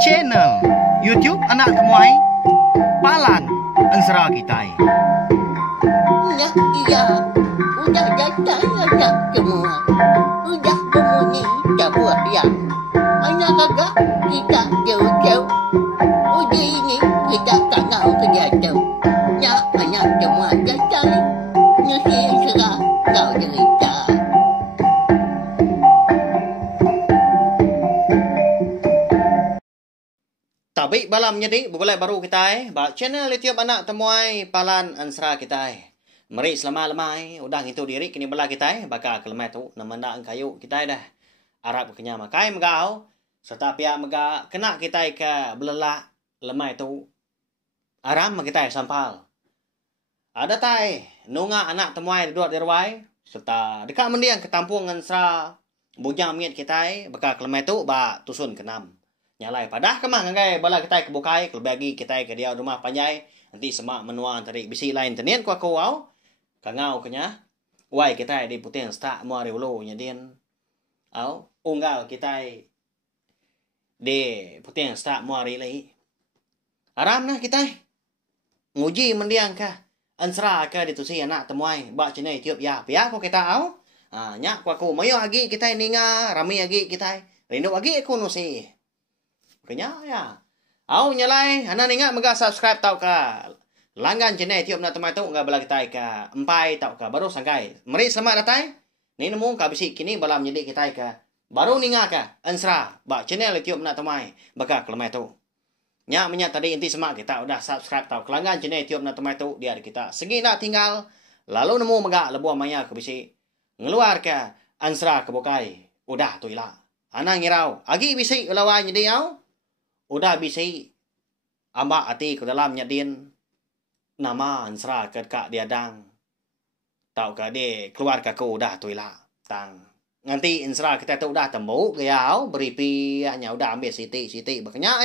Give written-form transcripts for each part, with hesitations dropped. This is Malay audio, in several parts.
channel YouTube Anak Temuai Palan Ensera Kitai. Iya, udah datang anak semua. Udah berbunyi sebuah yang anak kakak kita jauh-jauh. Uji ini kita tak tahu kejatuh. Ya, anak semua datang. Nusi serah kau cerita. Tapi balam jadi bukulai baru kita channel YouTube Anak Temuai Palan Ensera kita. Mari selama lemai udah ngitu diri kini bela kita baka kelemah tu namanda ang kayu kita dah Arab kenya makai megau serta pihak mega kena kita ke belela lemai tu aram kita sampal. Ada tai nunga anak temuai duduk di ruai serta dekat mendiang ke tampung Ensera bujang miat kita baka kelemah tu ba tusun kenam. Nyalai padah kemang ngai bala kita ke bukai kelebagi kita ke dia rumah panjai nanti semak menuang tadi bisi lain tenian ku aku au kangau kenya wai kita di putih sta mo reulo nyadien au unggal kita di putih sta mo ri lai aram nah kita nguji mendiang ka Ensera ka ditusi anak temuai ba cene tiup ya pia ko kita au nya ku aku mayo agi kita ninga rami agi kita rindu agi aku no si kenya ya au nyalai ana ninga mega subscribe tau ka langgan channel tiup na temai tu enggak bala kita ka empai tau ka baru sangkai mari selamat datang ni nemu ka bisi kini balam jadi kita ka baru ninga ka Ensera ba channel tiup na temai baka kelemai tu nya menya tadi inti semak kita udah subscribe tau langgan channel tiup na temai tu dia kita segi nak tinggal lalu nemu mega lebuah maya ke bisi ngeluar ka Ensera ke bukai udah tu ila ana ngirau agi bisi lawan jadi au udah bisi amba ati ke dalam nyadin nama Ensera ke kak dia dang tau ka dia keluar ka ku udah tu ila tang nanti Ensera kita tu udah tembuk gayau beripi hanya udah ambil siti berkenyak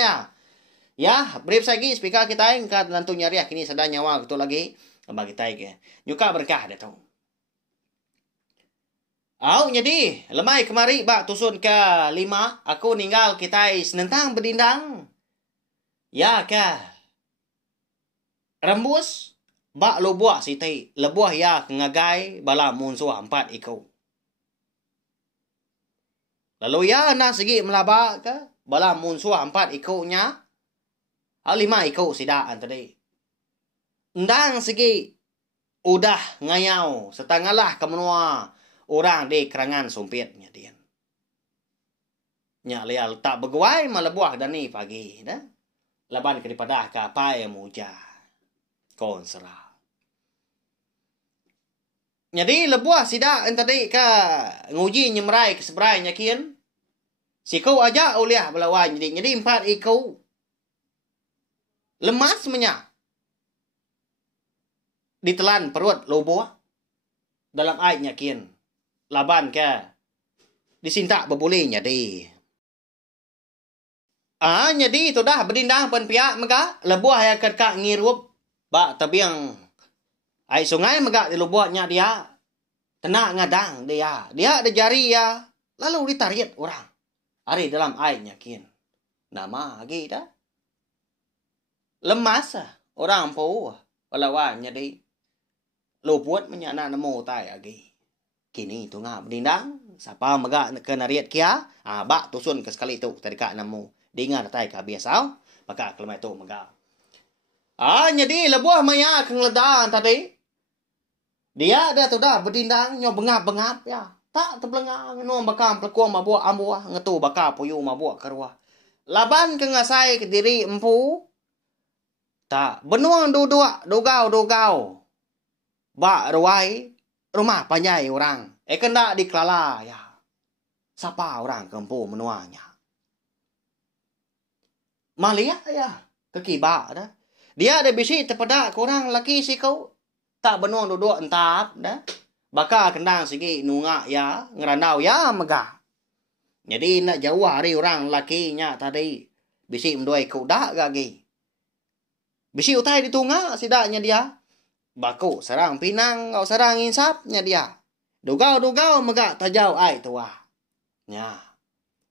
ya brief lagi speaker kita engkat lantu nyari kini sedang nyawa gitu lagi bagi kita ke nyuka berkah dah tu au jadi lemai kemari bak tusun ke 5 aku ninggal kita senentang berdindang ya ka rembus bak lo buah siti lebuah ya ngagai bala munsuh 4 ikau lalu ya na segi melaba ka bala munsuh 4 ikau nya 5 ikau sidaan tadi ndang segi udah ngayau setengahlah kemenua orang di kerangan sumpitnya dia nya lial tak berguai malebuah dani pagi dah laban daripada ka pai muja Ensera. Jadi lebuah sida tadi ka nguji nyemrai ke sebrai nyakian. Sikau aja uliah belawan jadi 4 ikau. Lemas menya. Ditelan perut lobuah dalam air nyakian. Laban ka disinta berbulih jadi. Jadi itu dah berdindang pen pihak mega lebuah ya ka ngirup ba tabiang ai sungai mega di lubuhnya dia kena ngadang dia ada jari ya lalu ditarik orang hari dalam airnya kin nama lagi dah lemas orang po lawannya di lubuh menyana nemu tai lagi kini tu ngap berdindang siapa mega kena riat kia ba tusun ke sekali tu tadi ka nemu dengar tai ka biasa maka kelemah tu mega jadi lebuah maya keng ledang tadi. Dia ada tu dah berdindang nyo bengap-bengap ya. Tak terbelengang no bakam pelekuang mabuak ambuah ngetu baka puyu mabuak keruah. Laban ke ngasai ke diri empu. Tak benuang duduk dogau. Ba ruai rumah panjai orang. Kena dikelala ya. Siapa orang ke empu menuangnya. Malia ya. Kekibak dah. Dia ada bisi terpedak korang laki si kau. Tak benuang duduk entap dah. Baka kendang segi nunga ya. Ngerandau ya megah. Jadi nak jauh hari orang lakinya tadi. Bisi menduai kau dah gagi. Bisi utai ditunga sidaknya dia. Baku serang pinang kau serang insapnya dia. Dugau megah tajau ai tua. Nya.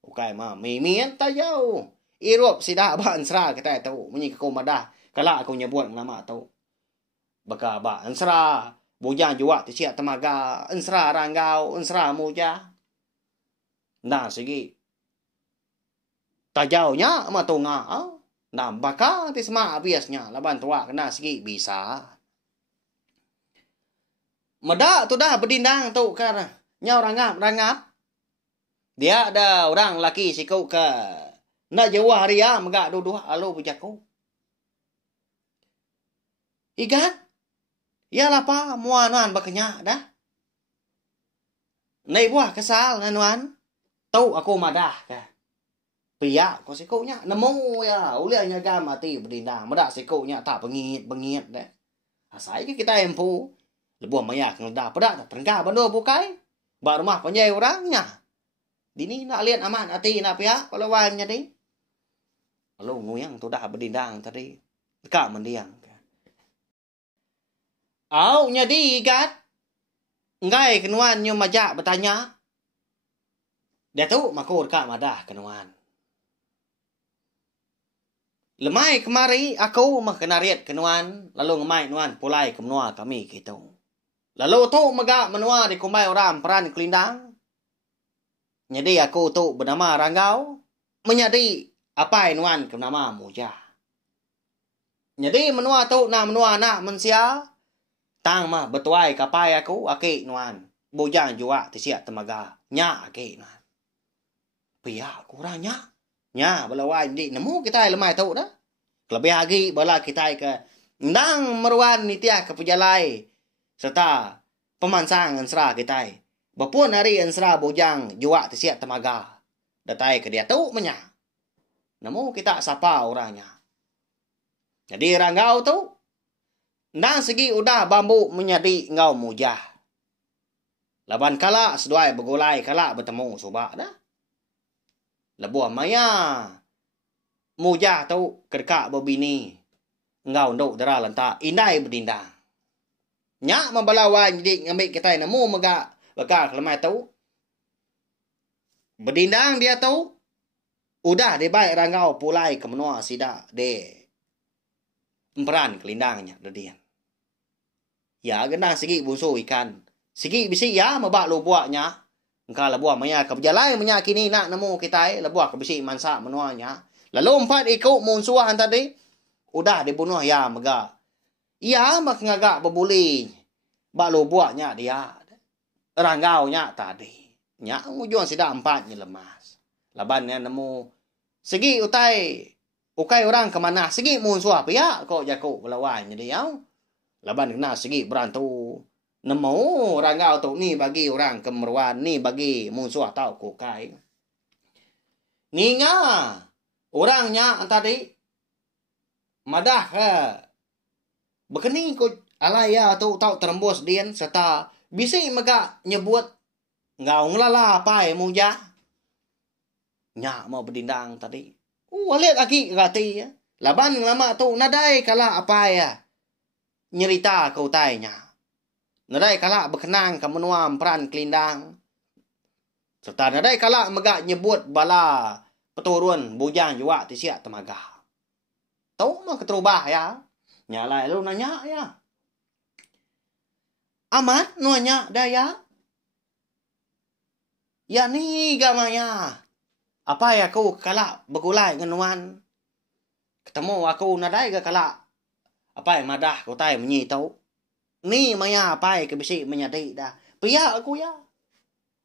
ku kai ma mi mien ta yau. Irop sida ba ansra kita tahu menyi ko madah kala aku nyebut nama tahu. Baka ba ansra bujang jua ti sia temaga ansra ranggau ansra muja. Nah segi tajau nya ma tunga. Nah baka ti sma biasnya laban tua kena segi bisa. Meda tu dah berdindang tu kan. Nyau rangap. Dia ada orang laki sikau ke na Jawa haria megak dua alo bujaku. Igat. Ya lapa muanan bakanya dah. Nei buah kesal nanuan. Tau aku madah ka. Pia ko sikau nya nemu ya ulianya ga mati berdindang. Meda sikau nya tak bengit dah. Asai ke kita empu. Lebuah maya ngeledak pedak perengkah bando bukai. Ba rumah penyai orangnya. Dini nak lihat aman hati nak pihak kalau wanya di. Kalau nguyang tu dah berdindang tadi. Dekat mendiang. Au nyadi gat. Ngai kenuan nyo majak bertanya. Dia tu makor dekat madah kenuan. Lemai kemari aku mah kena riat kenuan. Lalu ngemai nuan pulai ke menua kami gitu. Lalu tu megak menua di kumbai orang peran kelindang. Jadi aku tu bernama Ranggau. Menyadi apa nuan ke nama Muja. Jadi menua tu na menua anak mensia. Tang mah betuai kapai aku aki nuan. Bujang jua tisiak temaga. Nya aki nuan. Pia kurang nya. Nya belawai di nemu kita lemai tu dah. Lebih lagi bala kita ke. Ndang meruan nitia ke pejalai. Serta pemansang ensra kita. Bapun hari ensra bujang jua tisiak temaga. Datai ke dia tu menya. Namu kita sapa orangnya. Jadi Ranggau tu. Nang segi udah bambu menyadi ngau mujah. Laban kala seduai bergulai kala bertemu subak dah. Lebuah maya. Mujah tu kedekak berbini. Ngau nduk dera lentak. Indai berdindang. Nyak membalawan jadi ngambil kita nemu megak bakal kelemai tu. Berdindang dia tu. Udah dia baik Ranggau pulai ke menua sida de. Emperan kelindangnya dedian. Ya gendang segi busu ikan. Segi bisi ya mebak lu buaknya. Engkau lebuah maya ke berjalai menyakini nak nemu kita lebuah ke bisi mansa menuanya. Lalu empat ikut munsuhan tadi. Udah dibunuh ya megak. Ia mak ngagak berbuli. Bak lu buaknya dia. Ranggau nya tadi. Nya ngujuan sida empatnya lemas. Laban yang nemu. Segi utai. Ukai orang kemana. Segi munsuah pihak. Kok jakuk belawan jadi yau. Laban kena segi berantu. Nemu Ranggau tu ni bagi orang kemeruan. Ni bagi munsuah tau kukai. Ni nga. Orangnya tadi. Madah ke. Berkening kot alaya tu tau terembus dian. Serta bisi megak nyebut. Ngau ngelala apa muja. Nyak mau berdindang tadi. Lihat lagi kati ya. Laban lama tu nadai kala apa ya. Nyerita kau tanya. Nadai kala berkenang ke menuam peran kelindang. Serta nadai kala megak nyebut bala peturun bujang jua tisiak temaga. Tahu mah keterubah ya. Nyalai lu nanya ya. Amat nuanya daya. Ya ni gamanya. Apa ya aku kala bergulai dengan nuan. Ketemu aku nadai ke kala. Apa yang madah kau tay menyi tahu. Ni maya apa ke bisi menyadi dah. Pia aku ya.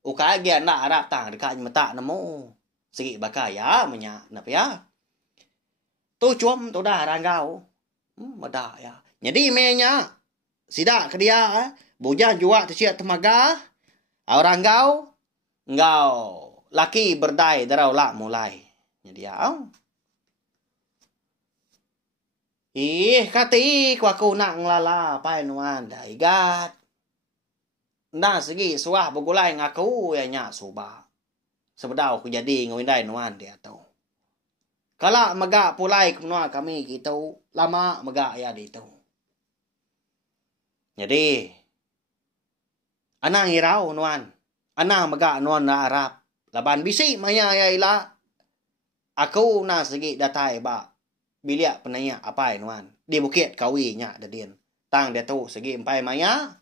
Ukai dia nak datang dekat mata nemu. Segi bakal ya menya nak ya. Tu cum tu dah Ranggau. Madah ya. Jadi menya sidak ke dia bujang jua tisiak temaga. Orang ngau laki berdai darau lak mulai. Jadi ya. Kati ku aku nak ngelala pai nuan dah igat. Nah segi suah bergulai ngaku ya nyak subak. Sebedau aku jadi ngawindai nuan dia tu. Kala megak pulai ke menua kami gitu. Lama megak ya di tu. Jadi. Anang hirau nuan. Anang megak nuan na Arab. Laban bisi maya ya ila. Aku na segi datai ba. Bilia penanya apa nuan. Di bukit kawi nya dadien. Tang dia tu segi empai maya.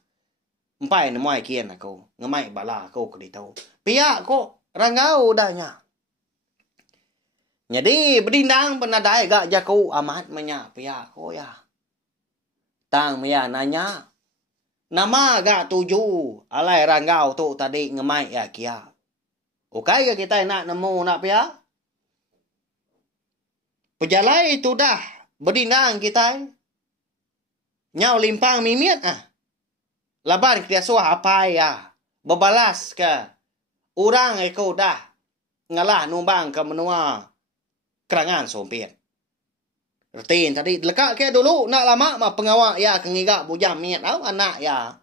Empai nemuai kian aku. Ngemai bala aku ke ditau. Pia ko rangau danya. Jadi berdindang penadai gak jaku amat menya pia ko ya. Tang maya nanya. Nama gak tuju. Alai rangau tu tadi ngemai ya kia. Okai ke kita nak nemu nak pia? Pejalai itu dah berdindang kita. Nyau limpang mimiat ah. Laban kita suah apa ya. Berbalas ke. Orang eko dah. Ngalah numbang ke menua. Kerangan sompir. Retin tadi lekak ke dulu. Nak lama mah pengawak ya. Kengigak bujam miat au anak ya.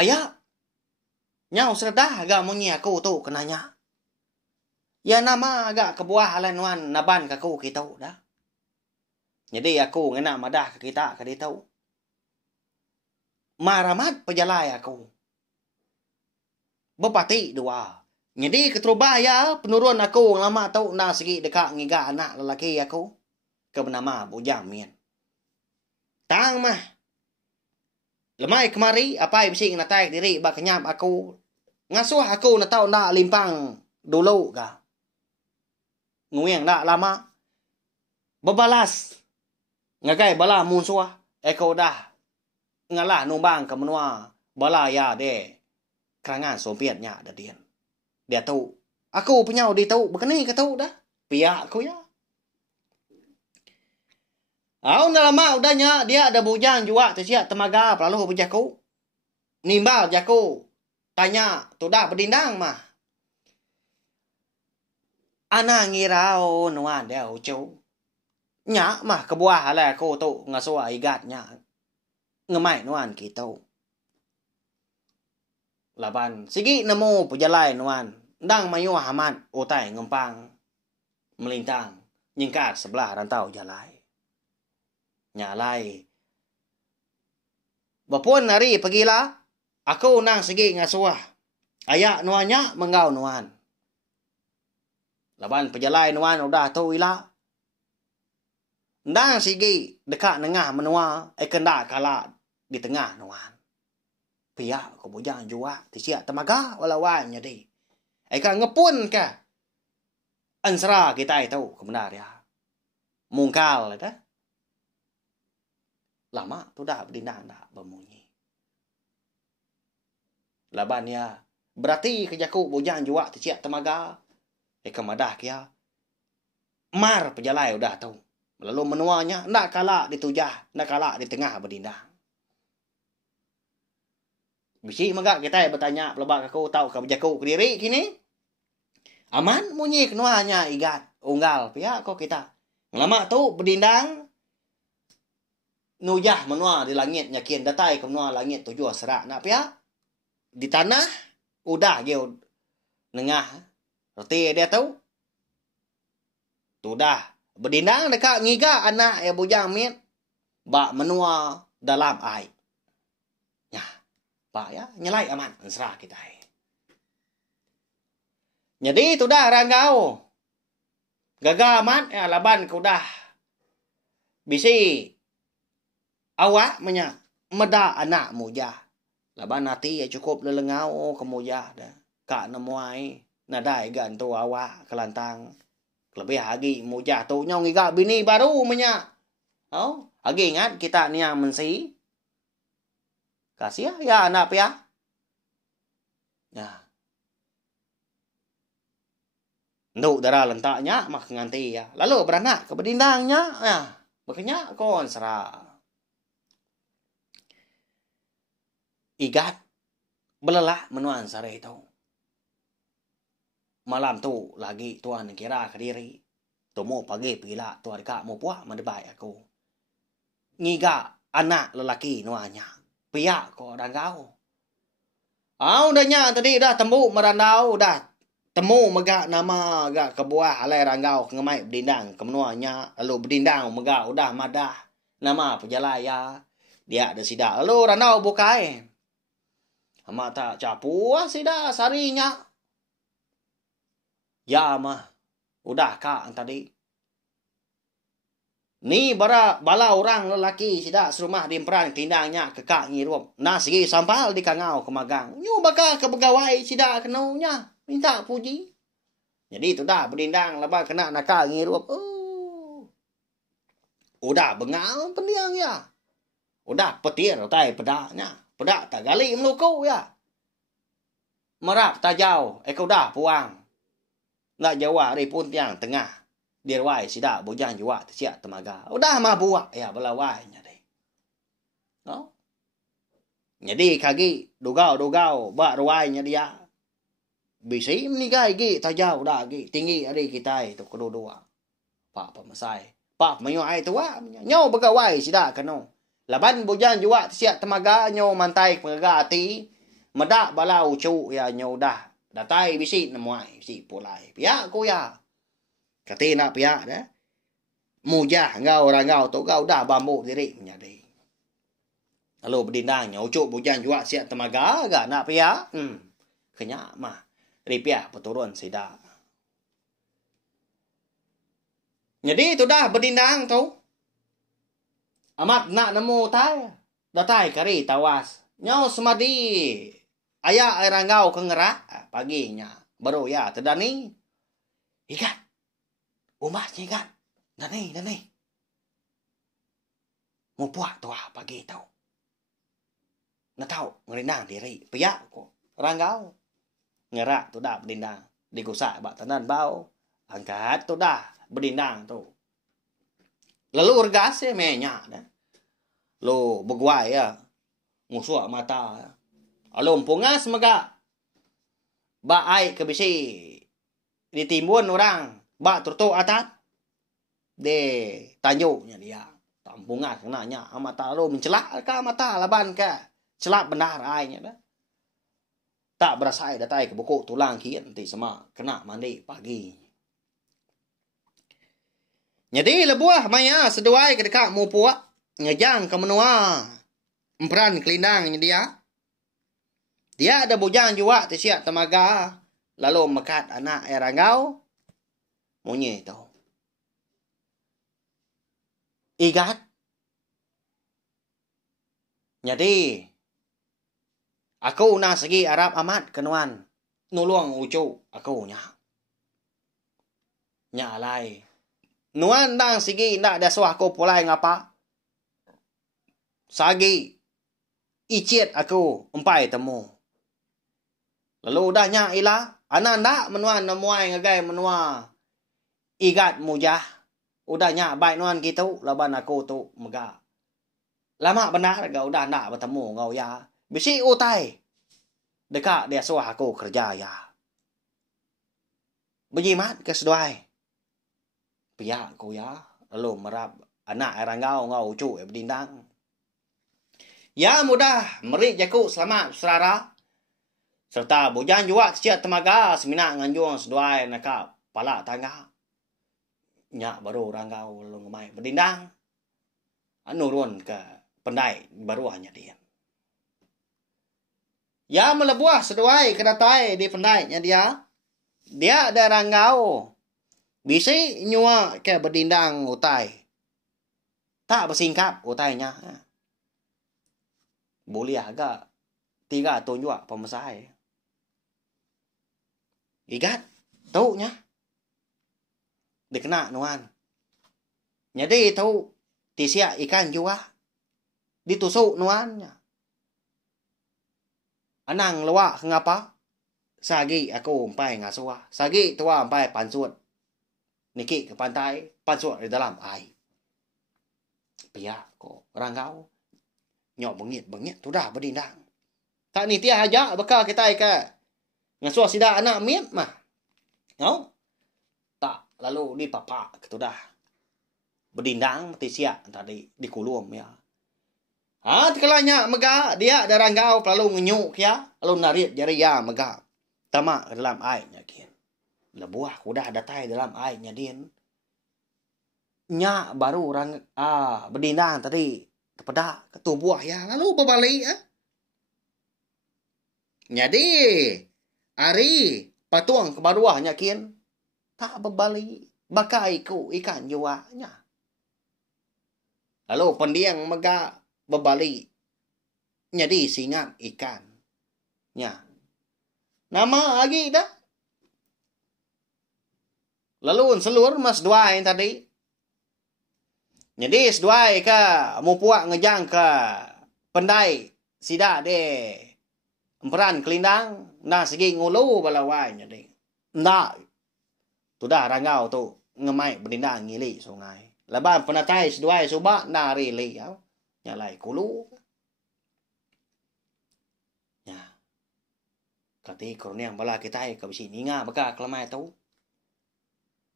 Ayah. Nyau serdah agak munyi aku tu kenanya. Ya nama agak kebuah alanuan naban kaku kita dah. Jadi aku ngena madah ke kita ke dia tahu. Maramat pejalai aku. Bepati dua. Jadi keterubah ya penurun aku lama tahu nak segi dekat ngiga anak lelaki aku. Ke bernama bujam mian. Tang mah. Lemai kemari apa yang bising natai diri bak kenyam aku. Ngasuh aku nak tahu nak limpang dulu kah. Nguyang nak lama. Berbalas. Ngagai bala musuh. Eko dah. Ngalah numbang ke menua. Bala ya de. Kerangan sopiatnya ada dia. Dia tahu. Aku punya dia tahu. Berkenai ke tahu dah. Pihak aku ya. Dah lama udahnya. Dia ada bujang juga. Tersiap temaga. Lalu pujaku. Nimbal jaku. Tanya, tu dah berdindang mah. Ana ngirau nuan dia ucu. Nya mah kebuah ala aku tu ngasuh igat nya. Ngemai nuan kita. Laban, sigi nemu pejalai nuan. Dang mayu hamat utai ngempang. Melintang. Nyingkat sebelah rantau jalai. Nyalai. Bapun hari pergilah. Aku nang segi ngasuah. Ayak nuannya menggau nuan. Laban pejalai nuan udah tahu ila. Nang segi dekat nengah menua. Kendak kalah di tengah nuan. Pihak aku bujang juga. Tisiak temaga walawan jadi. Kan ngepun ke. Ansra kita itu kebenar ya. Mungkal dah. Lama tu dah berdindang dah bermunyi. Laban ya. Berarti kejaku bujang juga ticiak temaga. Kemadah kia. Mar pejalai udah tahu. Lalu menuanya. Nak kalah di tujah. Nak kalah di tengah berdindang. Bisi megak kita bertanya. Pelebak aku tahu ke bejaku ke diri kini. Aman munyi kenuanya igat. Unggal pihak kok kita. Lama tu berdindang. Nujah menua di langit. Nyakin datai ke menua langit tujuh serak. Nak pihak. Di tanah, udah dia nengah. Roti dia tahu. Tu dah. Berdindang dekat ngiga anak yang bujang mit. Bak menua dalam air. Ya. Pak ya, nyelai aman. Serah kita. Jadi tu dah ranggau. Gagal amat. Ya, laban ku dah. Bisi. Awak menyak. Meda anak mujah. Laban nanti ya cukup lelengau kemujah dah. Kak nemuai. Nadai gantu awak kelantang. Lebih lagi mujah tu nyong iga bini baru menyak. Oh, lagi ingat kita ni yang mensi. Kasih ya anak ya. Ya. Nduk darah lentaknya mak nganti ya. Lalu beranak ke berdindangnya ya. Makanya kon serah. Igat belelah menuan sare itu. Malam tu lagi tuan kira ke diri. Tumu pagi pergilah tuan kak mau puak mendebai aku. Ngiga anak lelaki nuanya. Piak kok dan kau. Udahnya tadi dah temu merandau dah. Temu megak nama agak kebuah alai ranggau ngemai berdindang kemenuanya. Lalu berdindang megak udah madah. Nama pejalaya. Dia ada sidak. Lalu randau bukai. Ama tak capua sida sarinya. Ya mah. Udah kak tadi. Ni bala orang lelaki sida serumah di peran tindangnya ke kak ngirup. Nah segi sampal di kangau kemagang. Nyu baka ke pegawai sida kenaunya. Minta puji. Jadi itu dah berdindang lepas kena nakal ngirup. Udah bengal pendiang ya. Udah petir tai pedaknya. Pedak tak gali meluku ya. Merap tak jauh. Kau dah puang. Nak Jawa hari pun tiang tengah. Dia wai sida bujang jua tersiak temaga. Udah mah buat ya belawai nyari. No? Jadi kaki dugau bak ruainya dia. Bisi menigai gi tak jauh dah gi tinggi hari kita itu kedua-dua. Pak pemasai. Pak menyuai tua nyau begawai sida kano. Laban bujang jua tersiak temaga nyau mantai pengaga ati. Medak balau cu ya nyau dah. Datai bisi nemuai bisi pulai. Pihak ku ya. Kati nak pihak dah. Mujah ngau orang ngau tu kau dah bambu diri menjadi. Lalu berdindangnya ucuk bujang jua siap temaga agak nak pihak. Kenyak mah. Ripiah peturun sida. Jadi tu dah berdindang tu. Amat nak nemu tai. Datai kari tawas. Nyau semadi. Ayah air ngau ke ngerak paginya. Baru ya terdani. Ikat. Umatnya ikat. Dani. Mau puak tu pagi tau. Nak tahu ngerindang diri. Piak ko. Ranggau. Ngerak tu dah berdindang. Digusak bak tanan bau. Angkat tu dah berdindang tu. Lalu urgas ya menyak. Lo berguai ya. Musuh mata ya. Alum pungas mega. Ba ai ke bisi ditimbun orang. Ba turtu atat. De tanyuknya dia. Tampungas kenanya. Mata lo mencelak ke mata laban ke. Celak benar ainya dah. Tak berasai datai ke buku tulang kian nanti sama kena mandi pagi. Jadi lebuah maya seduai ke dekat mu puak. Ngejang ke menua. Emperan kelindangnya dia. Dia ada bujang juga tersiap temaga. Lalu mekat anak erangau. Munyi tu. Igat. Jadi. Aku nak segi Arab amat kenuan. Nulung ucu aku nya. Nya alai. Nuan dang segi nak dah suah aku pulai ngapa. Sagi. Icit aku empai temu. Lalu dah nyak ila. Anan dak menuan nemuai ngagai menua. Igat mujah. Udah nyak baik nuan gitu. Laban aku tu mega. Lama benar gak udah nak bertemu ngau ya. Bisi utai. Dekat dia suah aku kerja ya. Berjimat ke seduai. Pihak aku ya. Lalu merap anak erangau ngau ucu berdindang. Ya mudah merik jaku selamat serara. Serta bujang juga siap temaga seminak nganjung seduai nakap pala tangga. Nyak baru ranggau lalu ngemai berdindang. Nurun ke pendai baru hanya dia. Ya melebuah seduai kedatai di pendainya dia. Dia ada ranggau. Bisi nyua ke berdindang utai. Tak bersingkap utainya. Boleh agak 3 tahun juga pemasai. Igat. Tahu nya. Dikena nuan. Jadi tahu. Tisia ikan juga. Ditusuk nuannya. Anang lewak ngapa? Sagi aku umpai ngasuah. Sagi tua umpai pansuat. Niki ke pantai. Pansuat di dalam air. Pihak ko. Ranggau. Nyok bengit. Tu dah berdindang. Tak ni tiap aja bekal kita ke. Ngasuah sida anak miet mah. No? Tak. Lalu di papa ke tu dah. Berdindang mati siap tadi di kulum ya. Tekalanya mega dia ada ranggau lalu ngenyuk ya. Lalu narik jari ya mega. Tamak dalam airnya kian. Lebuah kuda datai dalam airnya din. Nya baru berdindang tadi kepada ketubuh ya. Lalu berbalik ya. Jadi, ari patuang ke baruahnya kian tak berbalik bakai ku ikan juanya. Lalu pendiang mega berbalik jadi singat ikan. Nya. Nama lagi dah. Lalu selur mas dua yang tadi. Jadi sedua ka mupuak ngejang ke pendai sida de emperan kelindang na segi ngulu balawai jadi. Ndak. Tu dah rangau tu ngemai berdindang ngili sungai. Leban penatai sedua suba na rili au. Nyalai kulu. Ya. Kati korniang bala kita ke bisi ninga baka kelamai tu.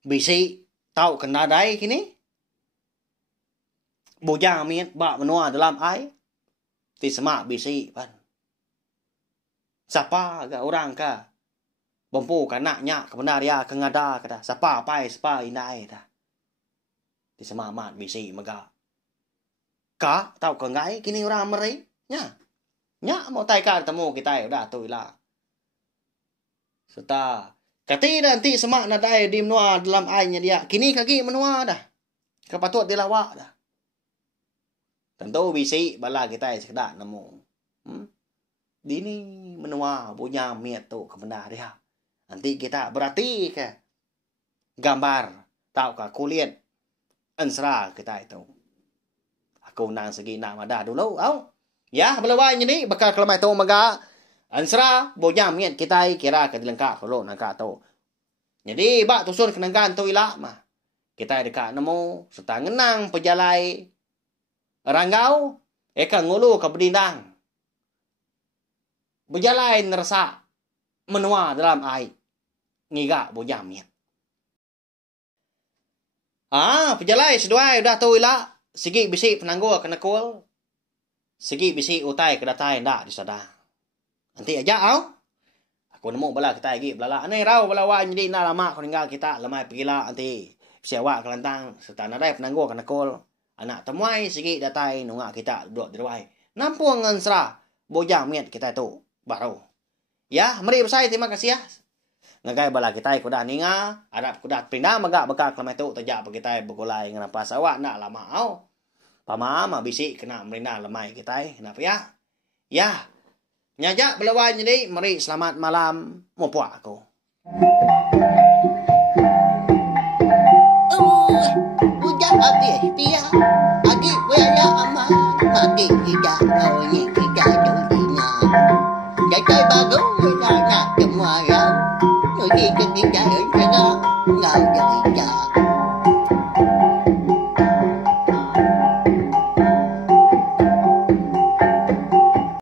Bisi tahu kena dai kini. Bujang miet bak menua dalam air. Ti semak bisi pan. Siapa ke orang ke? Bompu kanaknya ke benaria ke ngada ke dah. Siapa pai siapa inai dah. Ti semak mat bisi mega. Ka tahu ke ngai kini orang meri nya. Nya mau tai ka temu kita dah tu lah. Serta kati nanti semak nadai di menua dalam airnya dia. Kini kaki menua dah. Kepatut dilawak dah. Tentu bisi bala kita sekedar nemu. Dini menua punya miet tu ke benda dia. Nanti kita berarti ke gambar tahu ke kulit ensra kita itu. Aku nang segi nak madah dulu. Au. Ya, belawai ni bakal kelamai tu maga ensra punya miet kita kira ke dilengkap kalau nak tu. Jadi bak tusun kenangkan tu ilak mah. Kita dekat nemu serta ngenang pejalai ranggau eka ngulu ke berdindang. Berjalan nerasa menua dalam air. Ngiga bujam ya. Pejalai seduai dah tahu lah. Segi bisi penangguh kena kul. Segi bisi utai kedatai ndak disadar. Nanti aja au. Aku nemu bala kita lagi belala. Anai rau bala wa jadi nak lama kau tinggal kita lemai pergi lah nanti. Siawa kelantang serta nadai penangguh kena kul. Anak temuai segi datai nunga kita duduk di ruai. Nampuang ngansra bojang miet kita tu baru. Ya, mari bersai terima kasih ya. Ngagai bala kita kuda ninga, adap kuda pindah megak bekak kelamai tu tajak kita begulai ngenapa sawak nak lama au. Pamama bisi kena merina lemai kita kenapa ya? Ya. Nyajak belawan jadi mari selamat malam mupuak aku. Udah habis dia. Agi wala aman. Mati tidak tahu ni tidak dunia. Jadi baru nak semua yang. Nuji ke tidak jaga. Ngau jadi